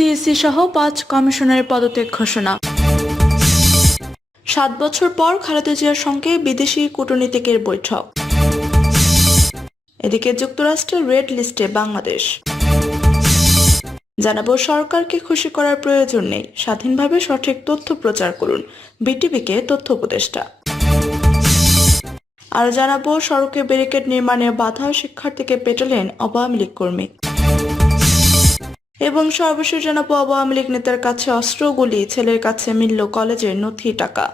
CSC সহ পাঁচ কমিশনারের পদত্যাগ ঘোষণা। সাত বছর পর খালেদা জিয়ার সঙ্গে বিদেশি কূটনীতিকের বৈঠক। এদিকে যুক্তরাষ্ট্রের রেড লিস্টে বাংলাদেশ। জানাব সরকারকে খুশি করার প্রয়োজন নেই। স্বাধীনভাবে সঠিক তথ্য প্রচার করুন। বিটিভিকে তথ্য উপদেষ্টা। আর জানাব সড়কে ব্যারিকেড নির্মাণে বাধা শিক্ষার্থীকে পেটালেন আওয়ামী লীগ কর্মী। এবং সর্বশেষ জানাব আওয়ামী লীগ নেতার কাছে অস্ত্রগুলি, ছেলের কাছে মিলল কলেজের নথি টাকা।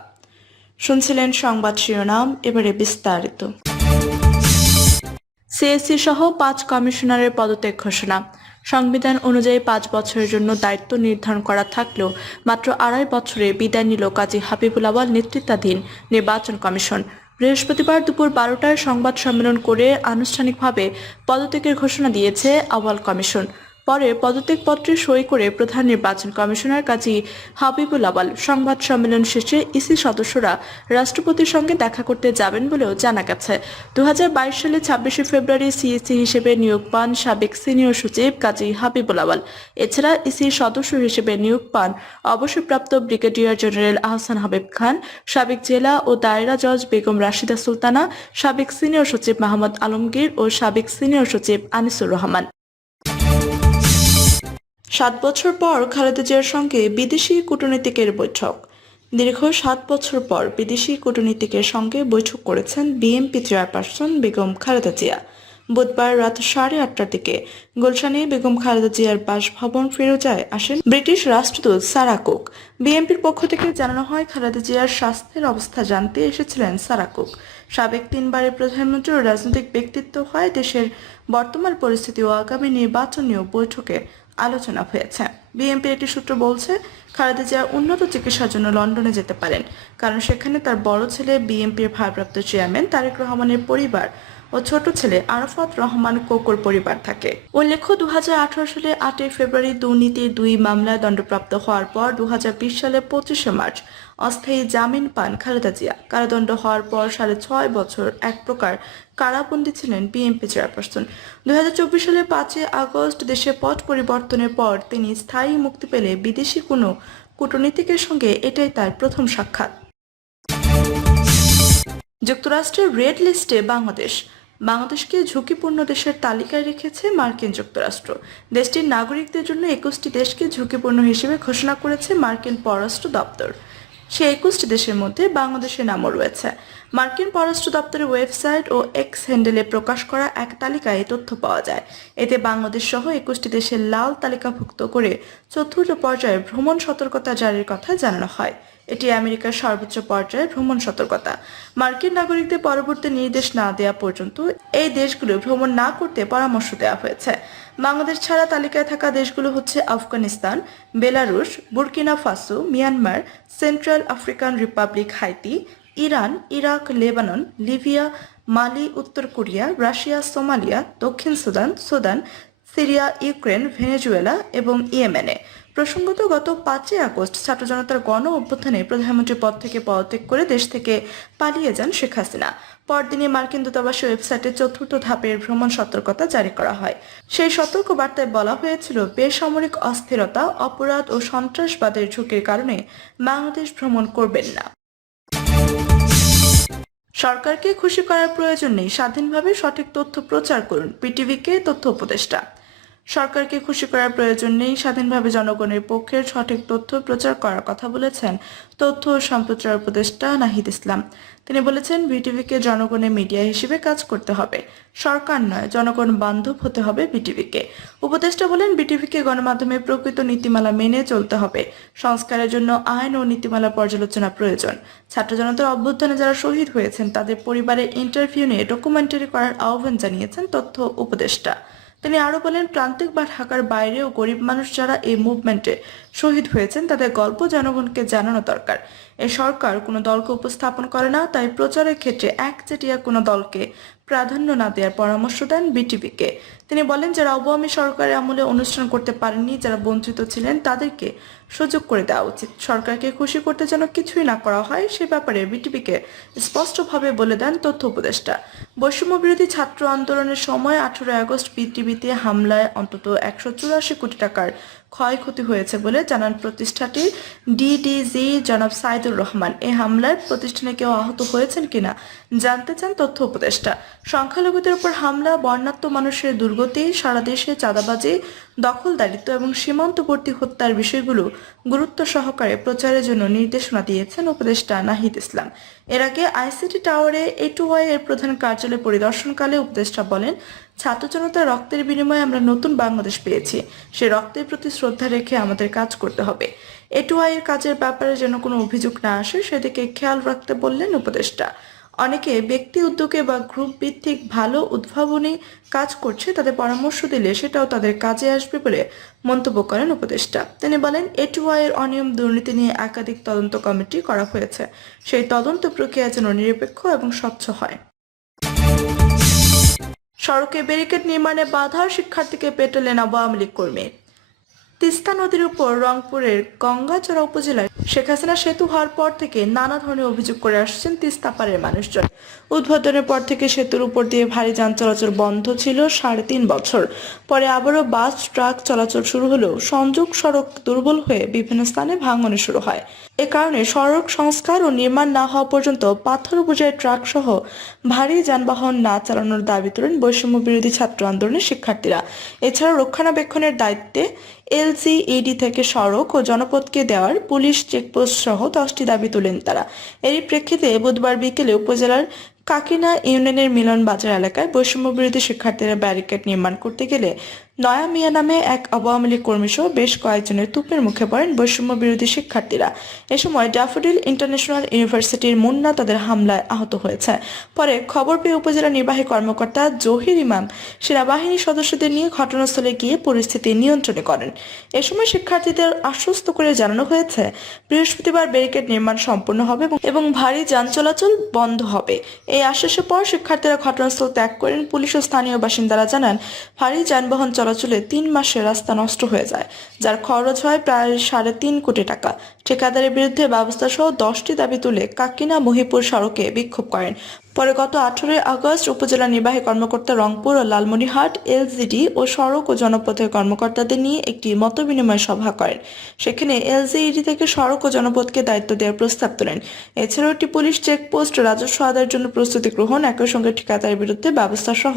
শুনছিলেন সংবাদ শিরোনাম, এবারে বিস্তারিত। সিএসসি সহ পাঁচ কমিশনারের পদত্যাগ ঘোষণা। সংবিধান অনুযায়ী পাঁচ বছরের জন্য দায়িত্ব নির্ধারণ করা থাকলেও মাত্র আড়াই বছরে বিদায় নিল কাজী হাবিবুল আওয়াল নেতৃত্বাধীন নির্বাচন কমিশন। বৃহস্পতিবার দুপুর বারোটায় সংবাদ সম্মেলন করে আনুষ্ঠানিকভাবে পদত্যাগের ঘোষণা দিয়েছে আওয়াল কমিশন। পরে পদত্যাগপত্রে সই করে প্রধান নির্বাচন কমিশনার কাজী হাবিবুল আওয়াল সংবাদ সম্মেলন শেষে ইসি সদস্যরা রাষ্ট্রপতির সঙ্গে দেখা করতে যাবেন বলেও জানা গেছে। দু হাজার বাইশ সালে ছাব্বিশে ফেব্রুয়ারি সিএসসি হিসেবে নিয়োগ পান সাবেক সিনিয়র সচিব কাজী হাবিবুল আওয়াল এছাড়া ইসির সদস্য হিসেবে নিয়োগ পান অবসরপ্রাপ্ত ব্রিগেডিয়ার জেনারেল আহসান হাবিব খান, সাবেক জেলা ও দায়রা জজ বেগম রাশিদা সুলতানা, সাবেক সিনিয়র সচিব মাহমুদ আলমগীর ও সাবেক সিনিয়র সচিব আনিসুর রহমান। সাত বছর পর খালেদা জিয়ার সঙ্গে বিদেশি কূটনীতিকের বৈঠক। দীর্ঘ সাত বছর পর বিদেশি কূটনীতিকের সঙ্গে বৈঠক করেছেন বিএনপি চেয়ারপারসন বেগম খালেদা জিয়া। বুধবার রাত সাড়ে আটটার দিকে গুলশানে বেগম খালেদা জিয়ার বাসভবন ফিরোজায় আসেন ব্রিটিশ রাষ্ট্রদূত সারা কুক। বিএনপির পক্ষ থেকে জানানো হয়, খালেদা জিয়ার স্বাস্থ্যের অবস্থা জানতে এসেছিলেন সারা কুক। সাবেক তিনবারের প্রধানমন্ত্রী ও রাজনৈতিক ব্যক্তিত্ব হয় দেশের বর্তমান পরিস্থিতি ও আগামী নির্বাচনীয় বৈঠকে আলোচনা হয়েছে। বিএনপির একটি সূত্র বলছে, খালেদা জিয়া উন্নত চিকিৎসার জন্য লন্ডনে যেতে পারেন, কারণ সেখানে তার বড় ছেলে বিএনপির ভারপ্রাপ্ত চেয়ারম্যান তারেক রহমানের পরিবার ও ছোট ছেলে আরফাত রহমান কোকর পরিবার থাকে। উল্লেখ্য দু হাজার আঠারো সালে আটই ফেব্রুয়ারি দুর্নীতির দুই মামলায় দণ্ডপ্রাপ্ত হওয়ার পর দু হাজার বিশ সালে পঁচিশে মার্চ অস্থায়ী জামিন পান খালেদা জিয়া। কারাদণ্ড হওয়ার পর সাড়ে ছয় বছর এক প্রকার কারাবন্দী ছিলেন বিএনপি চেয়ারপারসন দুই সালে পাঁচই আগস্ট দেশে পথ পরিবর্তনের পর তিনি স্থায়ী মুক্তি পেলে বিদেশি কোনো কূটনীতিকের সঙ্গে এটাই তার প্রথম সাক্ষাৎ। যুক্তরাষ্ট্রের রেড লিস্টে বাংলাদেশ। বাংলাদেশকে ঝুঁকিপূর্ণ দেশের তালিকায় রেখেছে মার্কিন যুক্তরাষ্ট্র। দেশটির নাগরিকদের জন্য একুশটি দেশকে ঝুঁকিপূর্ণ হিসেবে ঘোষণা করেছে মার্কিন পররাষ্ট্র দপ্তর। সে একুশটি দেশের মধ্যে বাংলাদেশের নামও রয়েছে। মার্কিন পররাষ্ট্র দপ্তরের ওয়েবসাইট ও এক্স হ্যান্ডেলে প্রকাশ করা এক তালিকায় তথ্য পাওয়া যায়। এতে বাংলাদেশ সহ একুশটি দেশের লাল তালিকাভুক্ত করে চতুর্থ পর্যায়ে ভ্রমণ সতর্কতা জারির কথা জানানো হয়। এটি আমেরিকার সর্বোচ্চ পর্যায়ে ভ্রমণ সতর্কতা। মার্কিন নাগরিকদের পরবর্তী নির্দেশ না দেওয়া পর্যন্ত এই দেশগুলো ভ্রমণ না করতে পরামর্শ দেওয়া হয়েছে। বাংলাদেশ ছাড়া তালিকায় থাকা দেশগুলো হচ্ছে Afghanistan, Belarus, Burkina Faso, Myanmar, Central African Republic Haiti, Iran, Iraq, Lebanon, Libya, Mali, উত্তর কোরিয়া, রাশিয়া, সোমালিয়া, দক্ষিণ Sudan Sudan Syria, Ukraine, Venezuela এবং ইয়েমেনে। প্রসঙ্গত, গত পাঁচই আগস্ট ছাত্র জনতার গণ অভ্যুত্থানে প্রধানমন্ত্রী পদ থেকে পদত্যাগ করে দেশ থেকে পালিয়ে যান শেখ হাসিনা। পরদিনে মার্কিন দূতাবাসের ওয়েবসাইটে চতুর্থ ধাপের ভ্রমণ সতর্কতা জারি করা হয়। সেই সতর্ক বার্তায় বলা হয়েছিল, বেসামরিক অস্থিরতা, অপরাধ ও সন্ত্রাসবাদের ঝুঁকির কারণে বাংলাদেশ ভ্রমণ করবেন না। সরকারকে খুশি করার প্রয়োজন নেই। স্বাধীনভাবে সঠিক তথ্য প্রচার করুন। পিটিভিকে তথ্য উপদেষ্টা। সরকারকে খুশি করার প্রয়োজন নেই। স্বাধীনভাবে জনগণের পক্ষে সঠিক তথ্য প্রচার করার কথা বলেছেন তথ্য ও সম্প্রচার উপদেষ্টা নাহিদ ইসলাম। তিনি বলেছেন, বিটিভিকে জনগণের মিডিয়া হিসেবে কাজ করতে হবে। সরকার নয়, জনগণ বান্ধব হতে হবে বিটিভিকে। উপদেষ্টা বলেন, বিটিভিকে গণমাধ্যমে প্রকৃত নীতিমালা মেনে চলতে হবে। সংস্কারের জন্য আইন ও নীতিমালা পর্যালোচনা প্রয়োজন। ছাত্র জনতার অভ্যুত্থানে যারা শহীদ হয়েছেন, তাদের পরিবারের ইন্টারভিউ নিয়ে ডকুমেন্টারি করার আহ্বান জানিয়েছেন তথ্য উপদেষ্টা। তিনি আরও বলেন, প্রান্তিক বা ঢাকার বাইরেও গরিব মানুষ যারা এই মুভমেন্টে শহীদ হয়েছেন, তাদের গল্প জনগণকে জানানো দরকার। এ সরকার কোনো দলকে উপস্থাপন করে না, তাই প্রচারের ক্ষেত্রে একচেটিয়া কোনো দলকে প্রাধান্য না দেওয়ার পরামর্শ দেন বিটিভিকে। তিনি বলেন, যারা আওয়ামী সরকারের আমলে অনুষ্ঠান করতে পারেননি, যারা বঞ্চিত ছিলেন, তাদেরকে সুযোগ করে দেওয়া উচিত। সরকারকে খুশি করতে যেন কিছুই না করা হয়, সে ব্যাপারে বিটিপিকে স্পষ্টভাবে বলে দেন তথ্য উপদেষ্টা। বৈষম্য বিরোধী ছাত্র আন্দোলনের সময় আঠারো আগস্ট বিটিভিতে হামলায় অন্তত একশো চুরাশি কোটি টাকার ক্ষয়ক্ষতি হয়েছে বলে জানান প্রতিষ্ঠানটির ডিডিজি জনাব সাইদুর রহমান। এই হামলায় প্রতিষ্ঠানে কেউ আহত হয়েছেন কিনা জানতে চান তথ্য উপদেষ্টা। সংখ্যালঘুদের উপর হামলা বর্ণাত্ম মানুষের দুর্গতি, সারা দেশে চাঁদাবাজি, দখলদারিত্ব এবং সীমান্তবর্তী হত্যার বিষয়গুলো গুরুত্ব সহকারে প্রচারের জন্য নির্দেশনা দিয়েছেন উপদেষ্টা নাহিদ ইসলাম। এর আগে আইসিটি টাওয়ারে এটুওয়াই এর প্রধান কার্যালয় পরিদর্শনকালে উপদেষ্টা বলেন ছাত্র জনতার রক্তের বিনিময়ে আমরা নতুন বাংলাদেশ পেয়েছি। সে রক্তের প্রতি শ্রদ্ধা রেখে আমাদের কাজ করতে হবে। এটুআই এর কাজের ব্যাপারে যেন কোনো অভিযোগ না আসে, সেদিকে খেয়াল রাখতে বললেন উপদেষ্টা। অনেকে ব্যক্তি উদ্যোগে বা গ্রুপ ভিত্তিক ভালো উদ্ভাবনী কাজ করছে, তাদের পরামর্শ দিলে সেটাও তাদের কাজে আসবে বলে মন্তব্য করেন উপদেষ্টা। তিনি বলেন এর অনিয়ম দুর্নীতি নিয়ে একাধিক তদন্ত কমিটি করা হয়েছে। সেই তদন্ত প্রক্রিয়া যেন নিরপেক্ষ এবং স্বচ্ছ হয়। সড়কে ব্যারিকেড নির্মাণে বাধা শিক্ষার্থীকে পেটালেন আওয়ামী লীগ কর্মী। তিস্তা নদীর উপর রংপুরের গঙ্গাচড়া উপজেলায় শেখ হাসিনা সেতু হওয়ার পর থেকে নানা ধরনের অভিযোগ করে আসছেন তিস্তা পাড়ের মানুষজন। উদ্বোধনের পর থেকে সেতুর উপর দিয়ে ভারী যান চলাচল বন্ধ ছিল সাড়ে তিন বছর। পরে আবারও বাস, ট্রাক চলাচল শুরু হলেও সংযোগ সড়ক দুর্বল হয়ে বিভিন্ন স্থানে ভাঙনে শুরু হয়। এ কারণে সড়ক সংস্কার ও নির্মাণ না হওয়া পর্যন্ত পাথর বোঝাই ট্রাক সহ ভারী যানবাহন না চালানোর দাবি তোলেন বৈষম্য বিরোধী ছাত্র আন্দোলনের শিক্ষার্থীরা। এছাড়া রক্ষণাবেক্ষণের দায়িত্বে এলসিইডি থেকে সড়ক ও জনপদকে দেওয়ার পুলিশ চেকপোস্ট সহ দশটি দাবি তুলেন তারা। এরই প্রেক্ষিতে বুধবার বিকেলে উপজেলার কাকিনা ইউনিয়নের মিলন বাজার এলাকায় বৈষম্য বিরোধী শিক্ষার্থীরা ব্যারিকেড নির্মাণ করতে গেলে নয়া মিয়া নামে এক আওয়ামী লীগ কর্মী সহ বেশ কয়েকজনের তুপের মুখে পড়েন বৈষম্য বিরোধী শিক্ষার্থীরা। এ সময় ড্যাফোডিল ইন্টারন্যাশনাল ইউনিভার্সিটির মুন্না তাদের হামলায় আহত হয়েছে। পরে খবর পেয়ে উপজেলা নির্বাহী কর্মকর্তা জহির ইমাম সেনাবাহিনী সদস্যদের নিয়ে ঘটনাস্থলে গিয়ে পরিস্থিতি নিয়ন্ত্রণে করেন। এ সময় শিক্ষার্থীদের আশ্বস্ত করে জানানো হয়েছে, বৃহস্পতিবার ব্যারিকেড নির্মাণ সম্পূর্ণ হবে এবং- ভারী যান চলাচল বন্ধ হবে। এই আশ্বাসের পর শিক্ষার্থীরা ঘটনাস্থল ত্যাগ করেন। পুলিশ ও স্থানীয় বাসিন্দারা জানান, ভারী যানবাহন তিন মাসে রাস্তা নষ্ট হয়ে যায়, যার খরচ হয় প্রায় সাড়ে তিন কোটি টাকা। ঠিকাদারের বিরুদ্ধে ব্যবস্থা সহ দশটি দাবি তুলে কাকিনা মহিপুর সড়কে বিক্ষোভ করেন। পরে গত আঠারোই আগস্ট উপজেলা নির্বাহী কর্মকর্তা রংপুর ও লালমনিরহাট, এলজিডি ও সড়ক ও জনপথের কর্মকর্তাদের নিয়ে একটি মতবিনিময় সভা করেন। সেখানে এলজিইডি থেকে সড়ক ও জনপথকে দায়িত্ব দেওয়ার প্রস্তাব তোলেন। এছাড়াও একটি পুলিশ চেকপোস্ট রাজস্ব আদায়ের জন্য প্রস্তুতি গ্রহণ, একই সঙ্গে ঠিকাদারের বিরুদ্ধে ব্যবস্থা সহ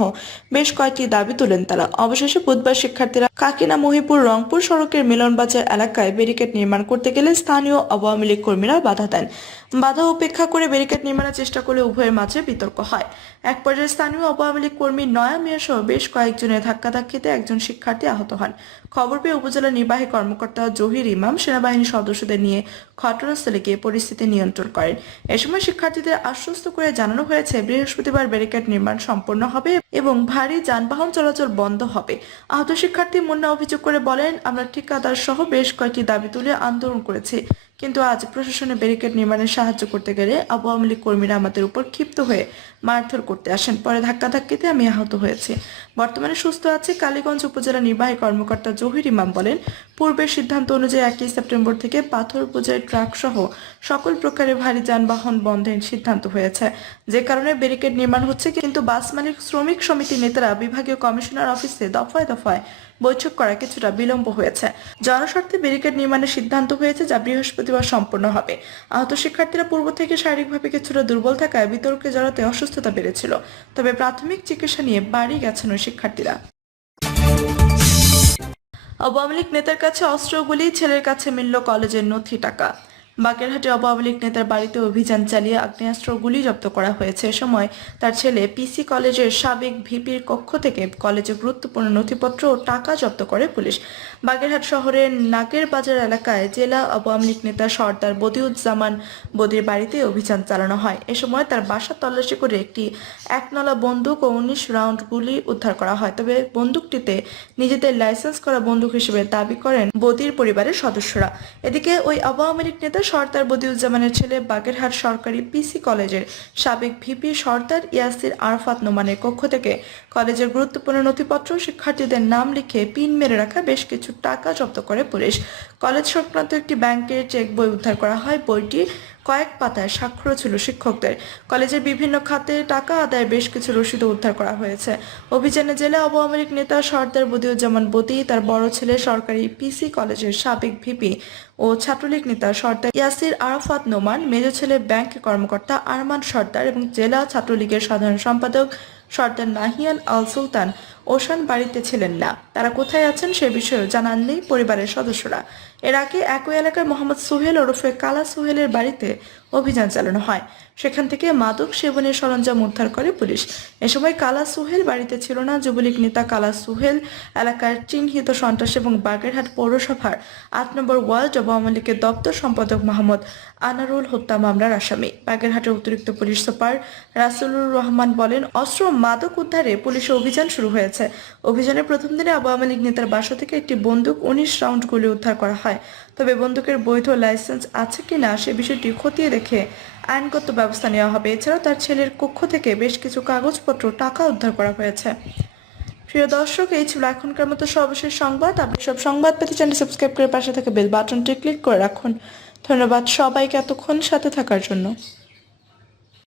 বেশ কয়েকটি দাবি তোলেন তারা। অবশেষে বুধবার শিক্ষার্থীরা কাকিনা মহিপুর রংপুর সড়কের মিলনবাজার এলাকায় ব্যারিকেড নির্মাণ করতে গেলে স্থানীয় আওয়ামী লীগ কর্মীরা বাধা দেন। বাধা উপেক্ষা করে ব্যারিকেড নির্মাণের চেষ্টা করলে উভয়ের মাঝে বিতর্ক হয়। এক পর্যায়ে স্থানীয় আওয়ামী লীগ কর্মী নয়া মিয়া সহ বেশ কয়েকজনের ধাক্কাধাক্কিতে একজন শিক্ষার্থী আহত হন। খবর পেয়ে উপজেলা নির্বাহী কর্মকর্তা জহির ইমাম সেনাবাহিনীর সদস্যদের নিয়ে ঘটনাস্থলে গিয়ে পরিস্থিতি নিয়ন্ত্রণ করেন। এ সময় শিক্ষার্থীদের আশ্বস্ত করে জানানো হয়েছে, বৃহস্পতিবার ব্যারিকেড নির্মাণ সম্পন্ন হবে এবং ভারী যানবাহন চলাচল বন্ধ হবে। আহত শিক্ষার্থী মুন্না অভিযোগ করে বলেন, আমরা ঠিকাদার সহ বেশ কয়েকটি দাবি তুলে আন্দোলন করেছি। কিন্তু আজ প্রশাসনে ব্যারিকেড নির্মাণে সাহায্য করতে গেলে আওয়ামী লীগ কর্মীরা আমাদের উপর ক্ষিপ্ত হয়ে মারধর করতে আসেন। পরে ধাক্কাধাক্কিতে আমি আহত হয়েছি। বর্তমানে সুস্থ আছে। কালীগঞ্জ উপজেলা নির্বাহী কর্মকর্তা জহির ইমাম বলেন পূর্বের সিদ্ধান্ত অনুযায়ী একই সেপ্টেম্বর থেকে পাথর ট্রাক সহ সকল প্রকারের ভারী যানবাহন বন্ধের সিদ্ধান্ত হয়েছে। যে কারণে ব্যারিকেড নির্মাণ হচ্ছে, কিন্তু বাস মালিক, শ্রমিক সমিতির নেতারা বিভাগীয় কমিশনার অফিসে দফায় দফায় বৈঠক করা কিছুটা বিলম্ব হয়েছে। জনস্বার্থে ব্যারিকেড নির্মাণের সিদ্ধান্ত হয়েছে যা বৃহস্পতিবার সম্পন্ন হবে। আহত শিক্ষার্থীরা পূর্ব থেকে শারীরিকভাবে কিছুটা দুর্বল থাকায় বিতর্কে জড়াতে অসুস্থতা বেড়েছিল। তবে প্রাথমিক চিকিৎসা নিয়ে বাড়ি গেছেন ওই শিক্ষার্থীরা। আওয়ামী লীগ নেতার কাছে অস্ত্রগুলি ছেলের কাছে মিলল কলেজের নথি টাকা। বাগেরহাটে আওয়ামী নেতার বাড়িতে অভিযান চালিয়ে আগ্নেয়াস্ত্র গুলি জব্দ করা হয়েছে। এ সময় তার ছেলে পিসি কলেজের সাবেক ভিপির কক্ষ থেকে কলেজে গুরুত্বপূর্ণ নথিপত্র ও টাকা জব্দ করে পুলিশ। বাগেরহাট শহরের নাগের বাজার এলাকায় জেলা আওয়ামী লীগ নেতা সর্দার বদিউজ্জামান বদির বাড়িতে অভিযান চালানো হয়। এ সময় তার বাসা তল্লাশি করে একটি একনলা বন্দুক ও উনিশ রাউন্ড গুলি উদ্ধার করা হয়। তবে বন্দুকটিতে নিজেদের লাইসেন্স করা বন্দুক হিসেবে দাবি করেন বদির পরিবারের সদস্যরা। এদিকে ওই আওয়ামী লীগ নেতা সর্দার বদিউজ্জামানের ছেলে বাগেরহাট সরকারি পিসি কলেজের সাবেক ভিপি সর্দার ইয়াসির আরফাত নোমানের কক্ষ থেকে কলেজের গুরুত্বপূর্ণ নথিপত্র শিক্ষার্থীদের নাম লিখে পিন মেরে রাখা বেশ কিছু টাকা জব্দ করে পুলিশ। কলেজ সংক্রান্ত একটি ব্যাংকের চেক বই উদ্ধার করা হয়, বইটি কয়েক পাতায় স্বাক্ষর ছিল শিক্ষকদের। কলেজের বিভিন্ন খাতে টাকা আদায়ের বেশ কিছু রসিদ উদ্ধার করা হয়েছে। অভিযানে জেলা আওয়ামী লীগ নেতা সর্দার বদিউজ্জামান বদি তার বড় ছেলে সরকারি পিসি কলেজের সাবেক ভিপি ও ছাত্রলীগ নেতা সর্দার ইয়াসির আরাফাত নোমান, মেজ ছেলে ব্যাংক কর্মকর্তা আরমান সর্দার এবং জেলা ছাত্রলীগের সাধারণ সম্পাদক সর্দার নাহিয়ান আল সুলতান। ওশান বাড়িতে ছিলেন না। তারা কোথায় আছেন সে বিষয়েও জানাননি পরিবারের সদস্যরা। এর আগে একই এলাকায় মোহাম্মদ সোহেল ওরফে কালা সোহেলের বাড়িতে অভিযান চালানো হয়। সেখান থেকে মাদক সেবনের সরঞ্জাম উদ্ধার করে পুলিশ। এ সময় কালা সোহেল বাড়িতে ছিল না। যুবলীগ নেতা কালা সোহেল এলাকার চিহ্নিত সন্ত্রাস এবং বাগেরহাট পৌরসভার আট নম্বর ওয়ার্ড আওয়ামী লীগের দপ্তর সম্পাদক মোহাম্মদ আনারুল হত্যা মামলার আসামি। বাগেরহাটের অতিরিক্ত পুলিশ সুপার রাসুলুর রহমান বলেন, অস্ত্র মাদক উদ্ধারে পুলিশের অভিযান শুরু হয়েছে। অভিযানের প্রথম দিনে আওয়ামী লীগ নেতার বাসা থেকে একটি বন্দুক উনিশ রাউন্ড গুলি উদ্ধার করা হয়। তবে বন্দুকের বৈধ লাইসেন্স আছে কিনা সে বিষয়টি খতিয়ে দেখে আইনগত ব্যবস্থা নেওয়া হবে। এছাড়াও তার ছেলের কক্ষ থেকে বেশ কিছু কাগজপত্র, টাকা উদ্ধার করা হয়েছে। প্রিয় দর্শক, এই ছিল এখনকার মতো সর্বশেষ সংবাদ। আপনি সব সংবাদ পেতে চ্যানেল সাবস্ক্রাইব করে পাশে থাকা বেল বাটনটি ক্লিক করে রাখুন। ধন্যবাদ সবাইকে এতক্ষণ সাথে থাকার জন্য।